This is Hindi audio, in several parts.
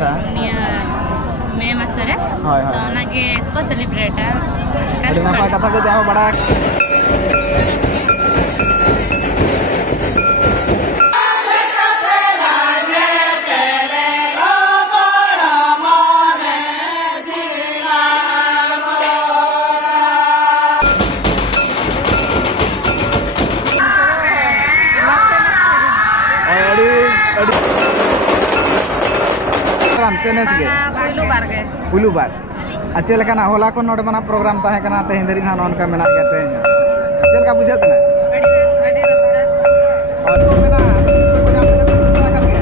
अच्छा मे मासरे हाय हाय तो नागे को सेलिब्रेट अड़ी ना कथा के जाओ बड़ा पुलू बार अच्छे लेकिन होला को नोट बना प्रोग्राम तहे कना तेहन दरी ना नोन का मेना गया तेहन चल का बुझे कना और तो मेना को जाम ले तो कर गया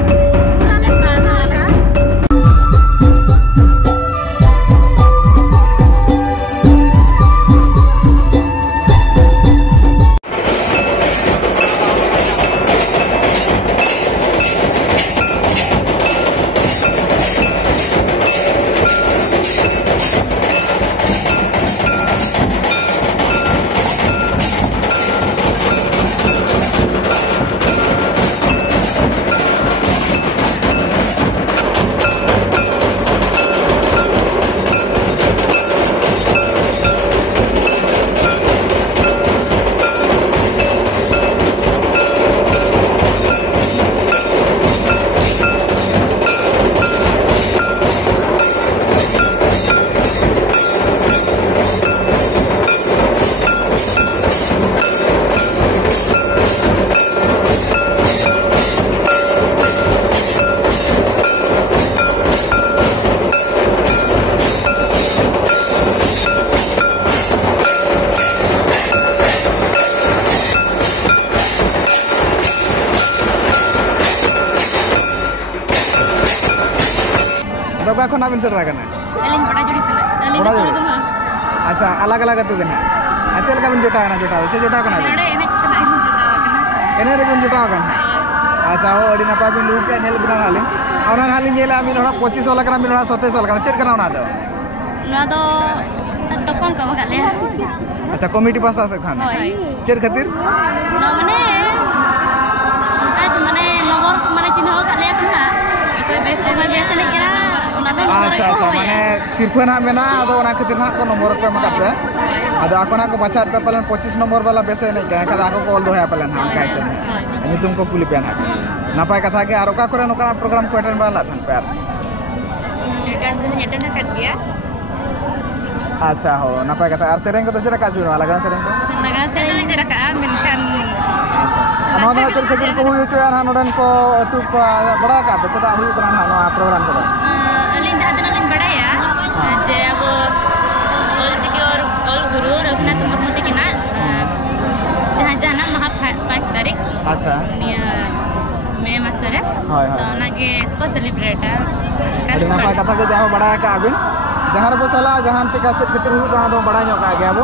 खना बिन सेरा कना अलिंग बड़ा जुड़ी थला अलिंग जुड़ी अच्छा अलग अलग अतु कना अच्छा लगा बिन जोटा कना चे जोटा कना नडे एने कितना अलिंग जोटा कना एने रे बिन जोटा कना अच्छा हो अडी नपा बिन लूप नेल बिना नाले औना हालिंग जेला आमी नोडा 25 वाला कना बिन नोडा 27 वाला कना चेक कना ना दो टोकन का बगाले अच्छा कमिटी पास से खाना चेक खातिर ना माने नंबर माने चिन्ह काले कना कोई बेसे ने करा अच्छा अच्छा माने सिर्फ ना मेना अदो ना खातिर ना को नंबर पे मकाते अदो आकोना को बचात पे पलन 25 नंबर वाला बेसे नहीं क्या kada ako ko ol doya palen ha kaise ni तुमको कुली पे ना नापाय कथा के आरोका करे नोका प्रोग्राम को अटेंड वाला थन पे अटेंड कर गया अच्छा हो नापाय कथा आर सेरेंग को तो जरा काजू वाला लगना सेरेंग जरा का मिनखान अच्छा नोदा चल खातिर को हुई छ यार नोडन को तू बड़ा का बेचदा हुई कना ना प्रोग्राम को अलिंग जहां अलिंग बड़ा या जे अब ऑल चिकी और ऑल गुरु रघुनाथ मुर्मू दिकिना जहां जहां महा 5 तारीख अच्छा मे मासरे हाय तो नागे को सेलिब्रेट अड़ी ना कथा के जाओ बड़ा का आबिन जहां रे चला जहां चिका चेक खातिर हुई जहां दो बड़ा ᱧᱚᱜ का गया वो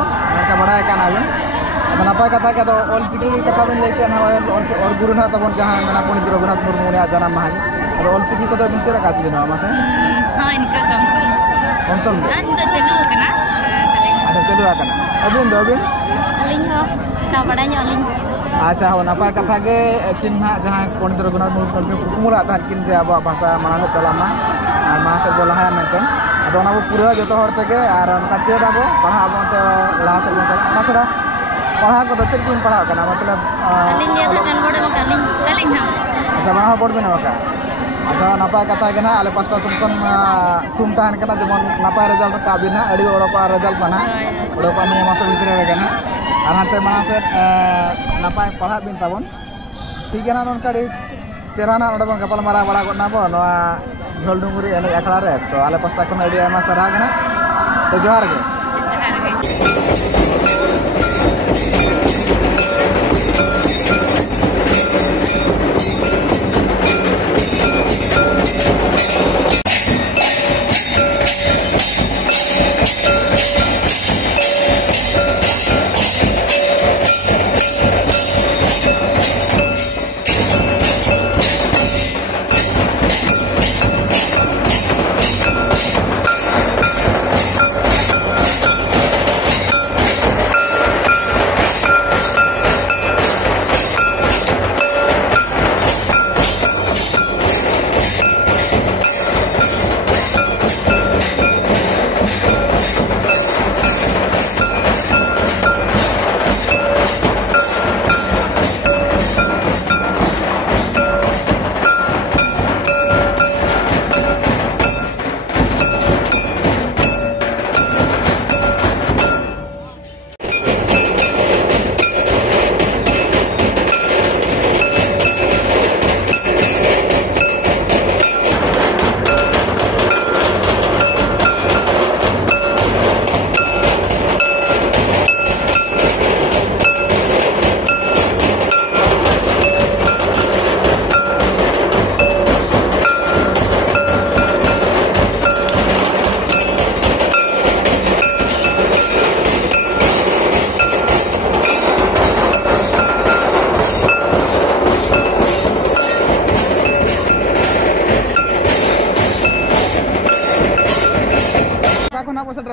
का बड़ा का आबिन अदा नापाय कथा के दो ऑल चिकी कथा बिन लेके ना और गुरु ना तबन जहां मेना पंडित रघुनाथ मुर्मू रे जन्म माह और ऑल चिकी को तो बिन चेरा काज बिन मासे हां इनका कम सम तो चलू कना अच्छा चलू कना अबिन दो अबिन अलिंग हो का बड़ा ᱧᱚᱜ अलिंग अच्छा हो नापाय कथा के किन ना जहां पंडित रघुनाथ मुर्मू कुमुला था किन जे अब भाषा माना से चलामा और माना से बोला है मेंटेन अदो ना पूरा जतो हर तके और उनका चेद अब पढ़ा बनते ला से चला ना छड़ा पढ़ा को तो चेक पढ़ा कना मतलब अलिंग ये था बोर्ड में अलिंग हां अच्छा बना बोर्ड में ना अच्छा नापाय कथा के ना आले पास्ता सुनकन थुम ताहन कना जेमन नापाय रिजल्ट का बिना अड़ी ओडो रिजल्ट बना ओडो को नियम मास भीतर रे गना और हाते माना से नापाय पढ़ा बिन ताबन ठीक है ना नोन काडी चेराना ओडो बन कपाल मारा बड़ा गना बो नोआ झोल डुंगरी एने अखड़ा रे तो आले पास्ता कन अड़ी आमा सरा गना तो जोहार गे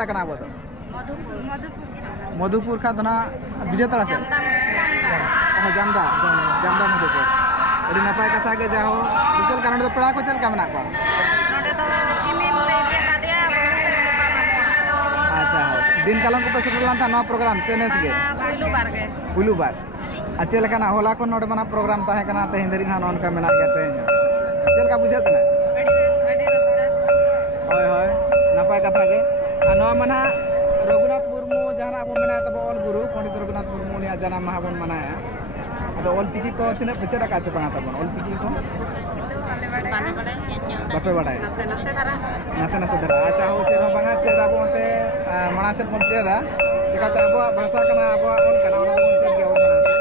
ᱡᱟᱭᱜᱟ ᱠᱟᱱᱟ ᱟᱵᱚ ᱫᱚ? मधुपुर मधुपुर का धना विजय तला से जामदा जामदा मधुपुर अड़ी नपाय कथा के जाओ चल का नोडे पेड़ा को चल का मना को अच्छा दिन कालम को पे सेटलान था नवा प्रोग्राम चेनेस गे पुलु बार अच्छा लेकिन होला को नोडे मना प्रोग्राम ताहे कना ते हिंदरी ना नोन का मेना गया ते चल का बुझे कना होय होय नपाय कथा के नवा मना रघुनाथ मुर्मू जहां अब मना तब ऑल गुरु पंडित रघुनाथ मुर्मू ने जना महा बन मनाया अब ऑल चिकी को तिने पचेरा का चपा तब ऑल चिकी को बापे बड़ाय नसे नसे धरा अच्छा हो चेरा बंगा चेरा बोते मना से पन चेरा चिकाते अब भाषा कना अब ऑल कना ओना बन चेर के ओना से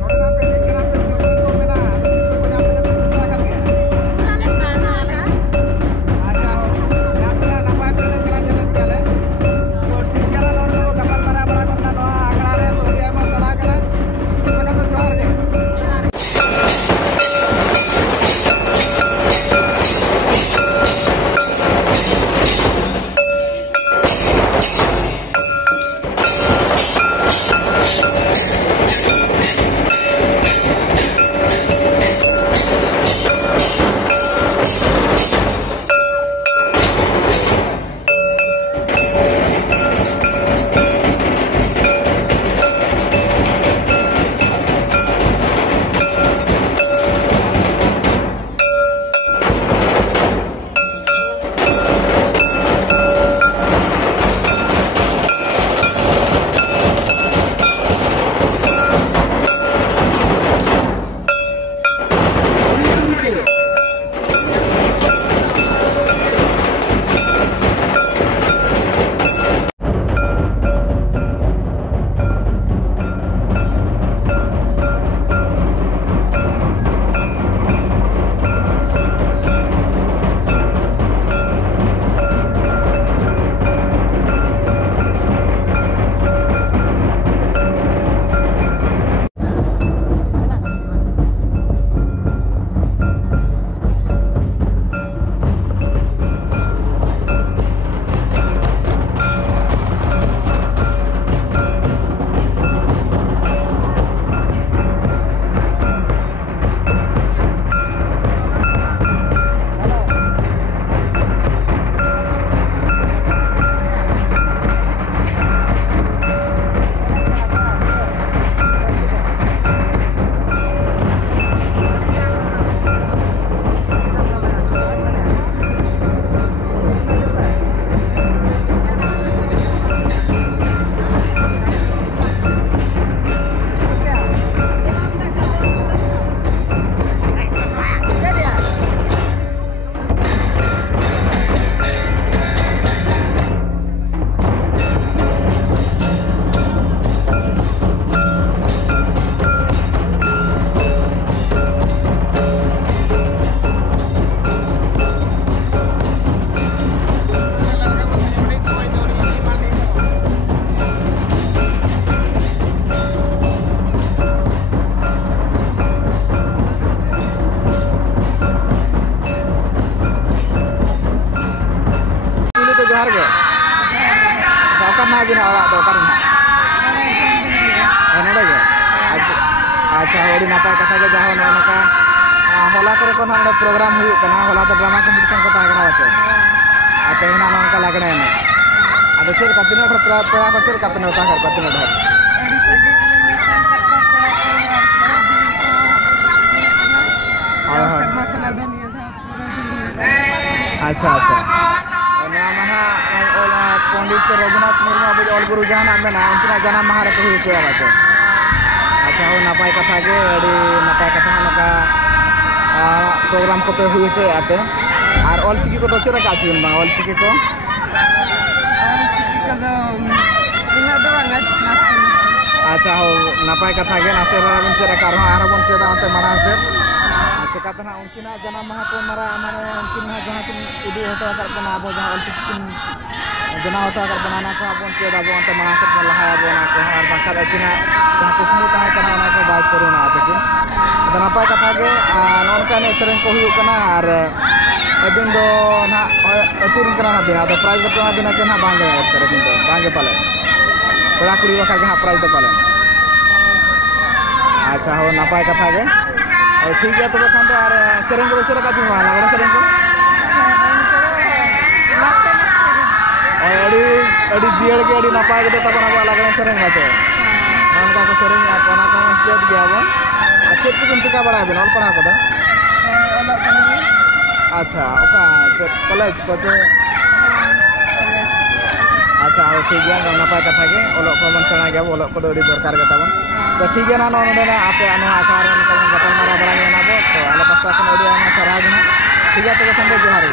नोडे ना पे लेकिन आप सिंपल को मेना को जाम ले चेष्टा कर गया अच्छा हो यहां पे ना पाए पे करा जले निकाले अच्छा अड़ी नपाय कथा के जहाँ नौका होला करे को ना प्रोग्राम हुई कना होला तो ड्रामा कॉम्पिटिशन को तागना बचे आते ना नौका लगने ने आदे चल का तिनो पेड़ा को चल का पेनो तांगर का तिनो धर अच्छा अच्छा ना मना पंडित रघुनाथ मुर्मू अब ऑल गुरु जहाँ में ना उनका जन्म महार को हुई छे बचे अच्छा हो नपाय कथा के अड़ी नपाय कथा नका प्रोग्राम को पे हुई छे आते और ऑल चिकी को तो चेरा का छिन बा ऑल चिकी को दो इना दो अच्छा हो नपाय कथा के नासे राबिन चेरा का आरो बन चेरा अंते मना से अच्छा कथा ना उनकिना जन्म महा को मरा माने उनकिना जहां तुम उदू होता कर बना अब जहां ऑल चिकी बना होता कर बनाना को अब चेरा अब अंते मना से लहा अब ना को और बाका अकिना जहां कुकमु ताहे कना ओना को बात करूना तकिन नपाय कथा के नोनका ने सेरेन को हुई कना और अबिन दो ना अतुर करा ना बिना तो प्राइज तो ना बिना चना बांगे कर अबिन दो बांगे पाले बड़ा कुड़ी बखा के ना प्राइज तो पाले अच्छा हो नापाय कथा गे और ठीक है तो खान तो और सेरेंग को चेरा काजू माला बड़ा सेरेंग को और अड़ी जियड़ के अड़ी नापाय के तब ना लगने सेरेंग बाते ननका को सेरेंग आ कोना को चेत गया बन आ चेत को चिका बड़ा बिन ऑल पढ़ा को दा अच्छा ओका कॉलेज कोचे अच्छा ठीक है नापाय कथा के ओलो को मन सेना गया ओलो को अड़ी दरकार के तबन तो ठीक है ना नोडे ना आपे अनो आकार को गपल मारा बड़ा गया ना तो आले पास्ता को अड़ी आमा सराग ना ठीक है तो खान दो जोहार